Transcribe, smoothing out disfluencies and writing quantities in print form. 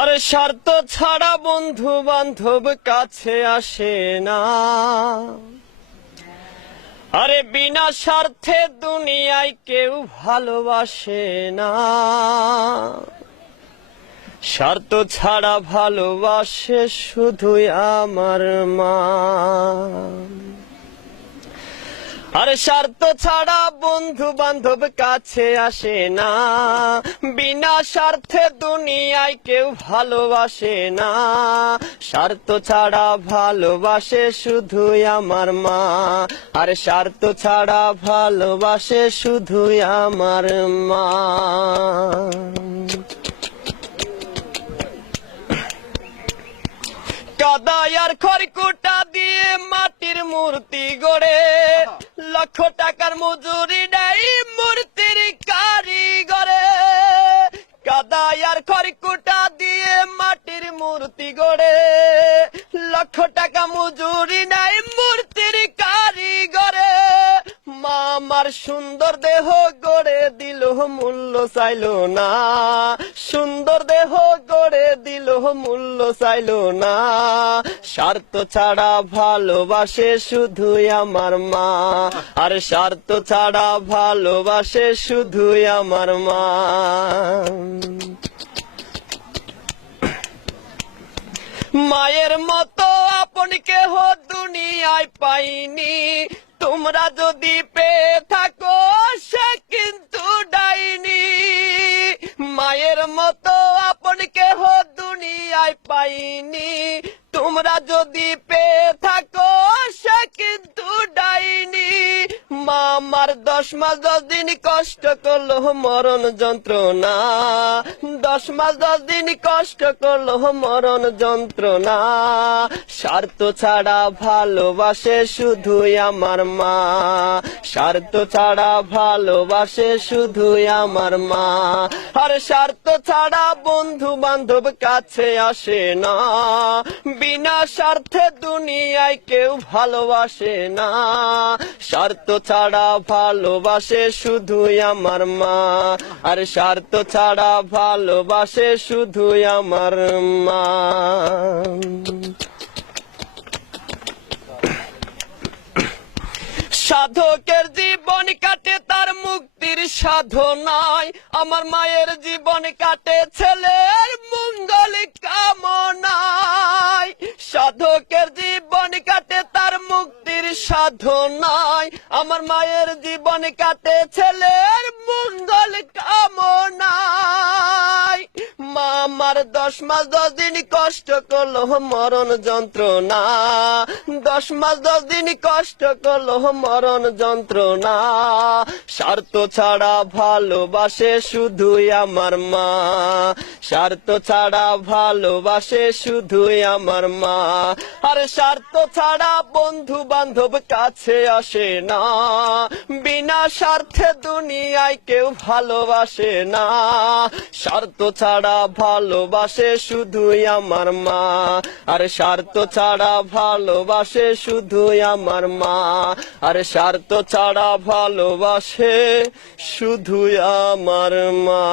আরে স্বার্থ ছাড়া বন্ধু বান্ধব কাছে আসে না। আরে বিনা স্বার্থে দুনিয়ায় কেউ ভালোবাসে না। স্বার্থ ছাড়া ভালোবাসে শুধুই আমার মা। আরে স্বার্থ ছাড়া বন্ধু বান্ধব কাছে আসে না। বিনা স্বার্থে দুনিয়ায় কেউ ভালোবাসে না। স্বার্থ ছাড়া ভালোবাসে শুধুই আমার মা। আরে স্বার্থ ছাড়া ভালোবাসে শুধুই আমার মা। কাদায় আর খড়কুটা দিয়ে মাটির মূর্তি গড়ে, লক্ষ টাকার মজুরি নেই মূর্তির কারিগরে। কাদায় আর খড়কুটা দিয়ে মাটির মূর্তি গড়ে, লক্ষ টাকা মজুরি নেই মূর্তির কারিগরে। মা আমার সুন্দর দেহ গড়ে দিল মূল্য চাইল না। সুন্দর দেহ গড়ে দিল মূল্য চাইল না। স্বার্থ ছাড়া ভালোবাসে শুধুই আমার মা। আর স্বার্থ ছাড়া ভালোবাসে শুধুই আমার মা। মায়ের মতো আপন কেহ দুনিয়ায় পাইনি। তোমরা যদি পেয়ে থাকো সে কিন্তু ডাইনি। মায়ের মতো আপন কেহ দুনিয়ায় পাইনি। তোমরা যদি পেয়ে থাকো সে কিন্তু ডাইনি। মা আমার 10 মাস 10 দিন কষ্ট করলো মরণ যন্ত্রণা। 10 মাস 10 দিন কষ্ট করলো মরণ যন্ত্রণা। স্বার্থ ছাড়া ভালোবাসে শুধুই আমার মা। স্বার্থ ছাড়া ভালোবাসে শুধুই আমার মা। আর স্বার্থ ছাড়া বন্ধু বান্ধব কাছে আসে না। বিনা স্বার্থে দুনিয়ায় কেউ ভালোবাসে না। স্বার্থ ছাড়া ভালোবাসে শুধুই আমার মা। আর স্বার্থ ছাড়া ভালোবাসে শুধুই আমার মা। সাধকের জীবন কাটে তার মুক্তির সাধনায়। আমার মায়ের জীবন কাটে ছেলের মঙ্গল কামনায়। সাধকের জীবন কাটে তার মুক্তির সাধনায়। আমার মায়ের জীবন কাটে ছেলের মঙ্গল কামনায়। মা আমার 10 মাস 10 দিন কষ্ট করলো মরণ যন্ত্রণা। 10 মাস 10 দিন কষ্ট করলো মরণ যন্ত্রণা। স্বার্থ ছাড়া ভালোবাসে শুধুই আমার মা। স্বার্থ ছাড়া ভালোবাসে শুধুই আমার মা। আর স্বার্থ ছাড়া বন্ধু বান্ধব কাছে আসে না। বিনা স্বার্থে দুনিয়ায় কেউ ভালোবাসে না। স্বার্থ ছাড়া ভালোবাসে শুধুই আমার মা। আর স্বার্থ ছাড়া ভালোবাসে শুধুই আমার মা। আর স্বার্থ ছাড়া ভালোবাসে শুধুই আমার মা।